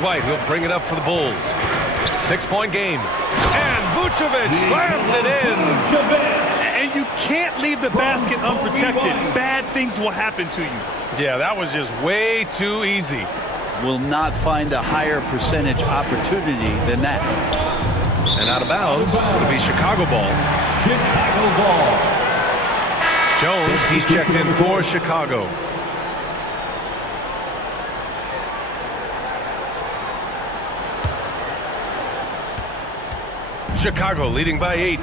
White, he'll bring it up for the Bulls. 6-point game. And Vucevic slams it in. And you can't leave the basket unprotected. Bad things will happen to you. Yeah, that was just way too easy. Will not find a higher percentage opportunity than that. And out of bounds, it'll be Chicago ball. Chicago ball. Jones, he's checked in for Chicago. Chicago leading by 8.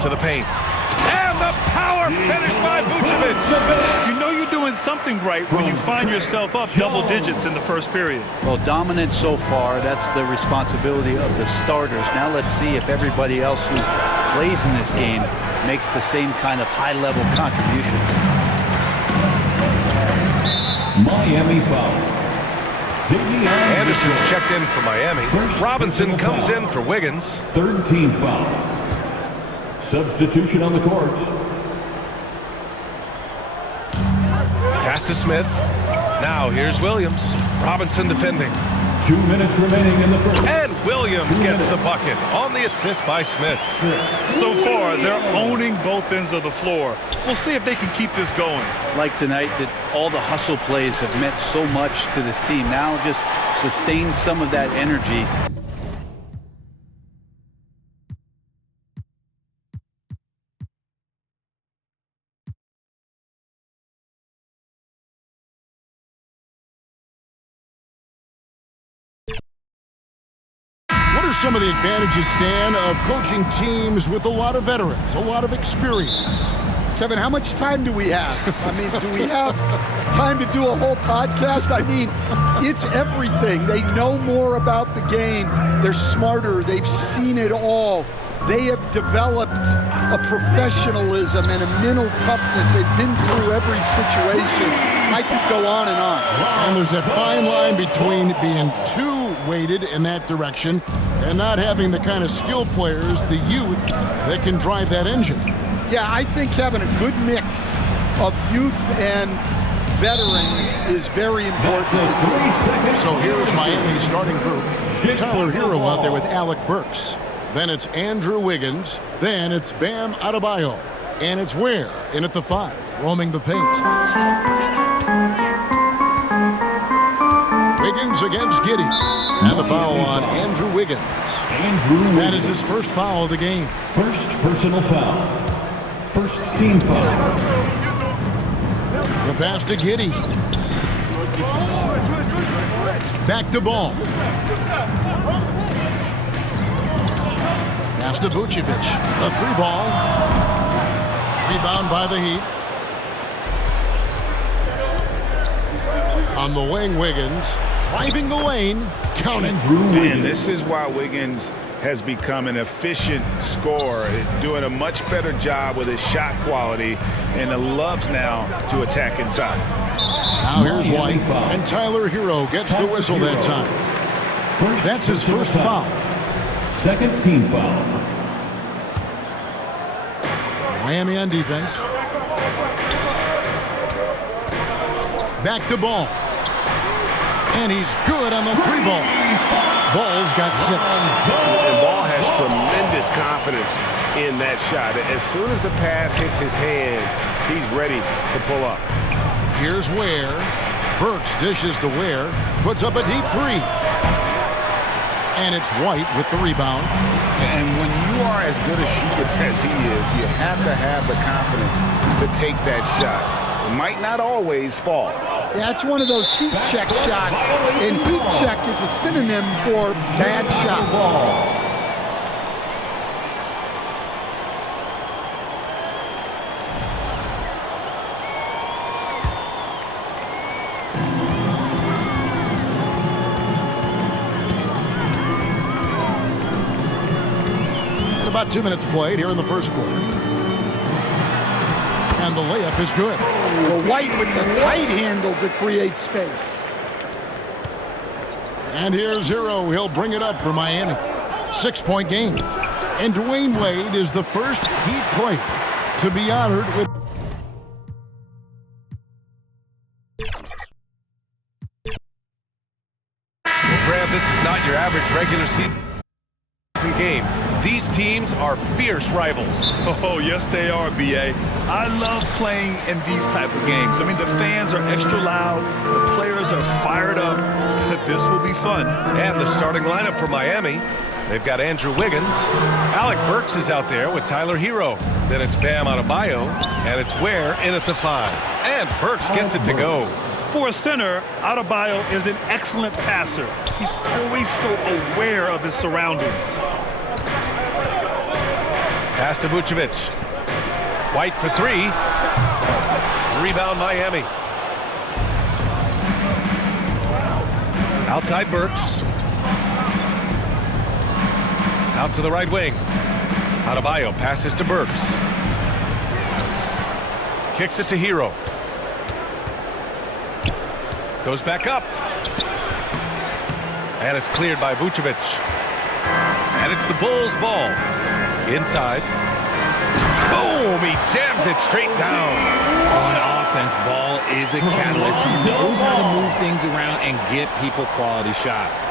To the paint. And the power finish by Vucevic. You know you're doing something right when you find yourself up double digits in the first period. Well, dominant so far. That's the responsibility of the starters. Now let's see if everybody else who plays in this game makes the same kind of high-level contributions. Miami foul. Anderson's checked in for Miami. Robinson comes in for Wiggins. Third team foul. Substitution on the court. Pass to Smith. Now here's Williams. Robinson defending. 2 minutes remaining in the first. And Williams gets the bucket on the assist by Smith. So far, they're owning both ends of the floor. We'll see if they can keep this going. Like tonight, that all the hustle plays have meant so much to this team. Now just sustain some of that energy. What are some of the advantages, Stan, of coaching teams with a lot of veterans, a lot of experience? Kevin, how much time do we have? I mean, do we have time to do a whole podcast? I mean, it's everything. They know more about the game. They're smarter. They've seen it all. They have developed a professionalism and a mental toughness. They've been through every situation. I could go on and on. And there's that fine line between being too weighted in that direction and not having the kind of skilled players, the youth, that can drive that engine. Yeah, I think having a good mix of youth and veterans is very important to teams. So here's Miami's starting group. Tyler Hero out there with Alec Burks. Then it's Andrew Wiggins. Then it's Bam Adebayo. And it's Ware in at the 5, roaming the paint. Wiggins against Giddey. And the foul on Andrew Wiggins. That is his first foul of the game. First personal foul. First team foul. The pass to Giddey. Back to Ball. Pass to Vucevic. The 3-ball. Rebound by the Heat. On the wing, Wiggins. Driving the lane. Count it. And this is why Wiggins has become an efficient scorer, doing a much better job with his shot quality, and loves now to attack inside. Now here's White, and Tyler Hero gets the whistle that time. That's his first foul. Second team foul. Miami on defense. Back to Ball. And he's good on the 3-ball. Ball's got 6. And Ball has tremendous confidence in that shot. As soon as the pass hits his hands, he's ready to pull up. Here's Ware. Burks dishes to Ware. Puts up a deep 3. And it's White with the rebound. And when you are as good a shooter as he is, you have to have the confidence to take that shot. It might not always fall. Yeah, it's one of those heat check shots, and heat check is a synonym for bad shot. And about 2 minutes played here in the first quarter. And the layup is good. Well, White with the tight handle to create space. And here's Hero. He'll bring it up for Miami. 6-point game. And Dwayne Wade is the first Heat player to be honored with this is not your average regular season game. These teams are fierce rivals. Oh, yes, they are, B.A. I love playing in these type of games. I mean, the fans are extra loud. The players are fired up. This will be fun. And the starting lineup for Miami. They've got Andrew Wiggins. Alec Burks is out there with Tyler Hero. Then it's Bam Adebayo. And it's Ware in at the 5. And Burks gets it to go. For a center, Adebayo is an excellent passer. He's always so aware of his surroundings. Pass to Vucevic. White for 3. Rebound Miami. Outside Burks. Out to the right wing. Adebayo passes to Burks. Kicks it to Hero. Goes back up. And it's cleared by Vucevic. And it's the Bulls' ball. Inside. Boom! He jams it straight down. On offense, Ball is a catalyst. He knows how to move things around and get people quality shots.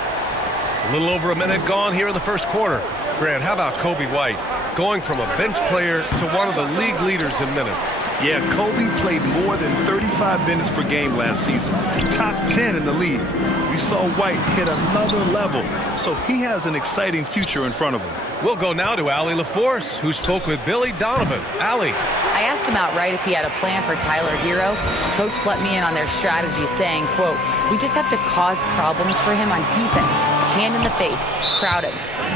A little over a minute gone here in the first quarter. Grant, how about Kobe White? Going from a bench player to one of the league leaders in minutes. Yeah, Kobe played more than 35 minutes per game last season. Top 10 in the league. We saw White hit another level, so he has an exciting future in front of him. We'll go now to Allie LaForce, who spoke with Billy Donovan. Allie. I asked him outright if he had a plan for Tyler Hero. Coach let me in on their strategy, saying, quote, "We just have to cause problems for him on defense. Hand in the face, crowd him.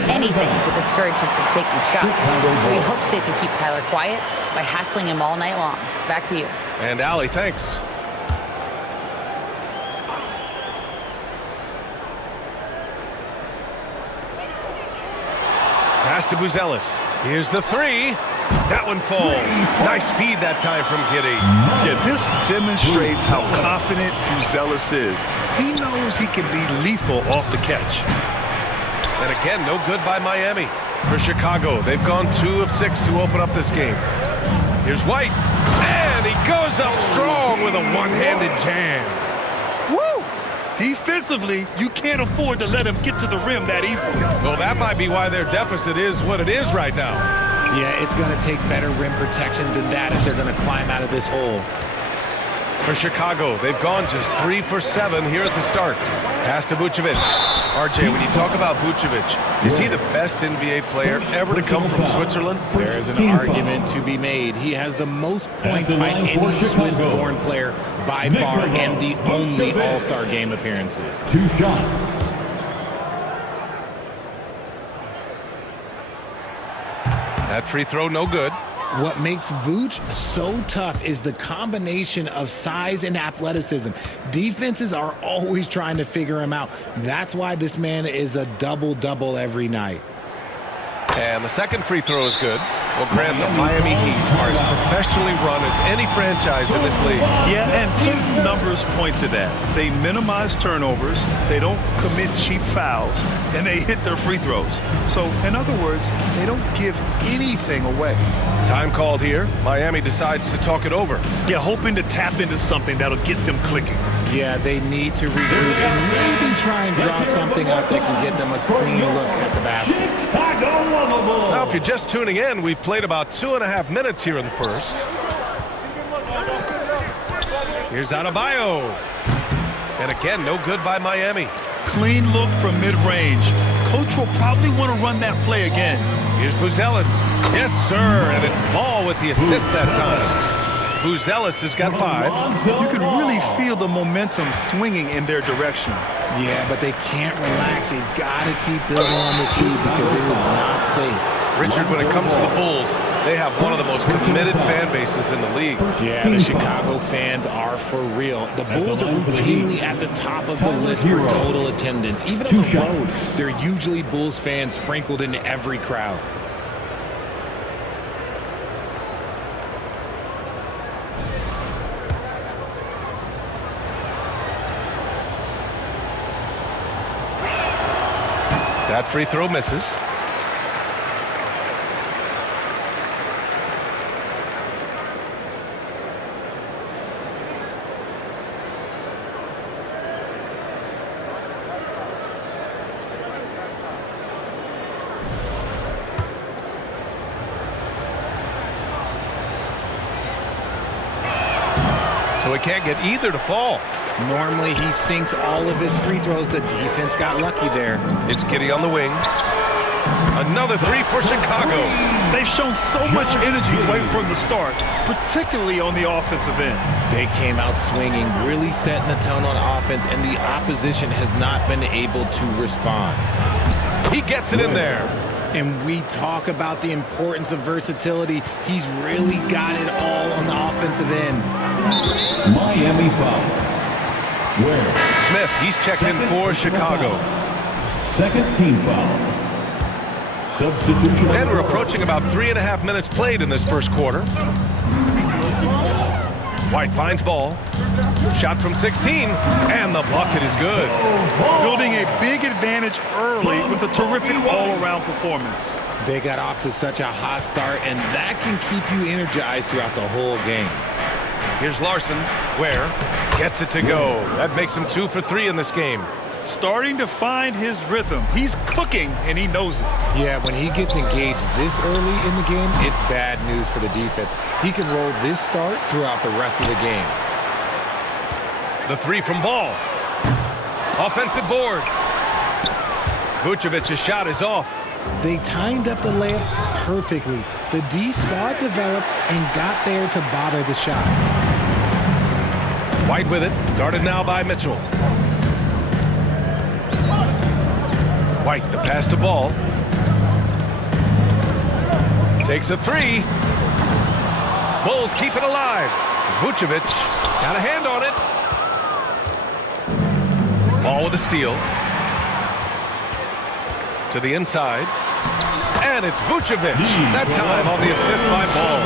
Anything to discourage him from taking shots." So he hopes they can keep Tyler quiet by hassling him all night long. Back to you. And Allie, thanks. Pass to Buzelis. Here's the 3. That one falls. Nice feed that time from Giddey. Yeah, this demonstrates how confident Buzelis is. He knows he can be lethal off the catch. And again, no good by Miami. For Chicago, they've gone 2 of 6 to open up this game. Here's White. And he goes up strong with a one-handed jam. Woo! Defensively, you can't afford to let him get to the rim that easily. Well, that might be why their deficit is what it is right now. Yeah, it's going to take better rim protection than that if they're going to climb out of this hole. For Chicago, they've gone just 3 for 7 here at the start. Pass to Vucevic. RJ, when you talk about Vucevic, is he the best NBA player ever to come from Switzerland? There is an argument to be made. He has the most points by any Swiss-born player by far and the only All-Star game appearances. 2 shots. That free throw, no good. What makes Vooch so tough is the combination of size and athleticism. Defenses are always trying to figure him out. That's why this man is a double-double every night. And the second free throw is good. Well, Grant, the Miami Heat are as professionally run as any franchise in this league. Yeah, and certain numbers point to that. They minimize turnovers, they don't commit cheap fouls, and they hit their free throws. So, in other words, they don't give anything away. Time called here. Miami decides to talk it over. Yeah, hoping to tap into something that'll get them clicking. Yeah, they need to regroup and maybe try and draw something up that can get them a clean look at the basket. Now, if you're just tuning in, we've played about 2.5 minutes here in the first. Here's Adebayo. And again, no good by Miami. Clean look from mid-range. Coach will probably want to run that play again. Here's Buzelis. Yes, sir. And it's Ball with the assist that time. Buzelis has got 5. You can really feel the momentum swinging in their direction. Yeah, but they can't relax. They've got to keep building on this lead because it is not safe. Richard, when it comes to the Bulls, they have one of the most committed fan bases in the league. Yeah, the Chicago fans are for real. The Bulls are routinely at the top of the list for total attendance. Even on the road, there are usually Bulls fans sprinkled in every crowd. That free throw misses. so he can't get either to fall. Normally, he sinks all of his free throws. The defense got lucky there. It's Giddey on the wing. Another three for Chicago. They've shown so much energy right from the start, particularly on the offensive end. They came out swinging, really setting the tone on offense, and the opposition has not been able to respond. He gets it in there. And we talk about the importance of versatility. He's really got it all on the offensive end. Miami foul. Ware. Smith, he's checked in for Chicago. Second team foul. Substitution. And we're approaching about 3.5 minutes played in this first quarter. White finds ball. Shot from 16, and the bucket is good. Building a big advantage early with a terrific all-around performance. They got off to such a hot start, and that can keep you energized throughout the whole game. Here's Larson. Ware gets it to go. That makes him 2 for 3 in this game. Starting to find his rhythm. He's cooking, and he knows it. Yeah, when he gets engaged this early in the game, it's bad news for the defense. He can roll this start throughout the rest of the game. The three from Ball. Offensive board. Vucevic's shot is off. They timed up the layup perfectly. The D saw it develop and got there to bother the shot. White with it. Guarded now by Mitchell. White, the pass to Ball. Takes a three. Bulls keep it alive. Vucevic got a hand on it. Ball with a steal. To the inside. And it's Vucevic. That time on the assist by Ball.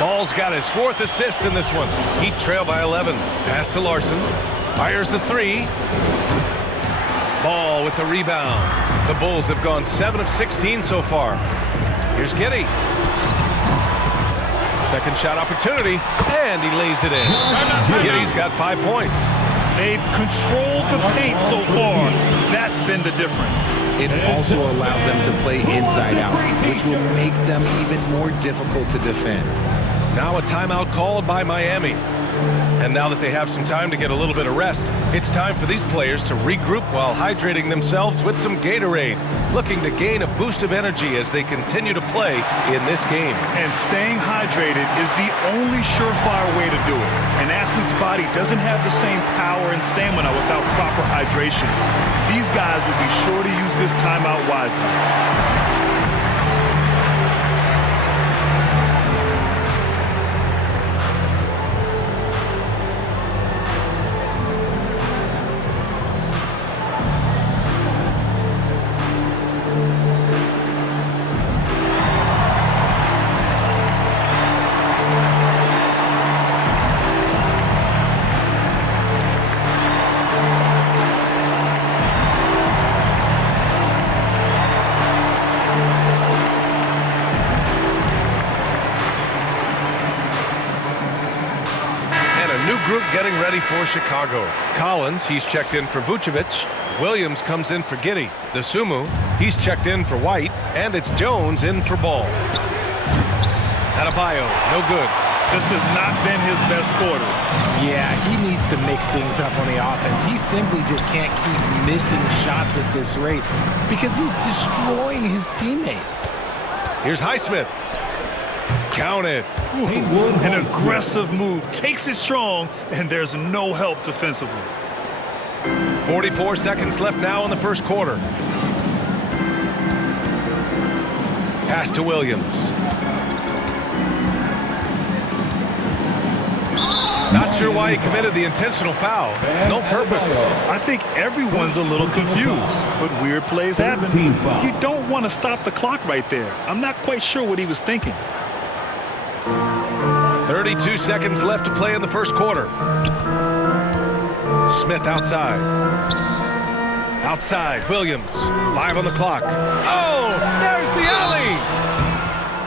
Ball's got his 4th assist in this one. Heat trail by 11. Pass to Larson. Fires the three. Ball with the rebound. The Bulls have gone 7 of 16 so far. Here's Giddey. Second shot opportunity, and he lays it in. Giddey's got 5 points. They've controlled the paint so far. That's been the difference. It also allows them to play inside out, which will make them even more difficult to defend. Now a timeout called by Miami. And now that they have some time to get a little bit of rest, it's time for these players to regroup while hydrating themselves with some Gatorade, looking to gain a boost of energy as they continue to play in this game. And staying hydrated is the only surefire way to do it. An athlete's body doesn't have the same power and stamina without proper hydration. These guys will be sure to use this timeout wisely. Group getting ready for Chicago. Collins, he's checked in for Vucevic. Williams comes in for Giddey. Dosunmu, he's checked in for White. And it's Jones in for Ball. Adebayo, no good. This has not been his best quarter. Yeah, he needs to mix things up on the offense. He simply just can't keep missing shots at this rate because he's destroying his teammates. Here's Highsmith. Count it. An aggressive move. Takes it strong, and there's no help defensively. 44 seconds left now in the first quarter. Pass to Williams. Not sure why he committed the intentional foul. No purpose. I think everyone's a little confused, but weird plays happen. You don't want to stop the clock right there. I'm not quite sure what he was thinking. 32 seconds left to play in the first quarter. Smith outside. Outside, Williams. 5 on the clock. Oh, there's the alley.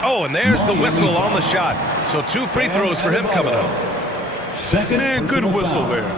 Oh, and there's the whistle on the shot. So 2 free throws for him coming up. Man, good whistle there.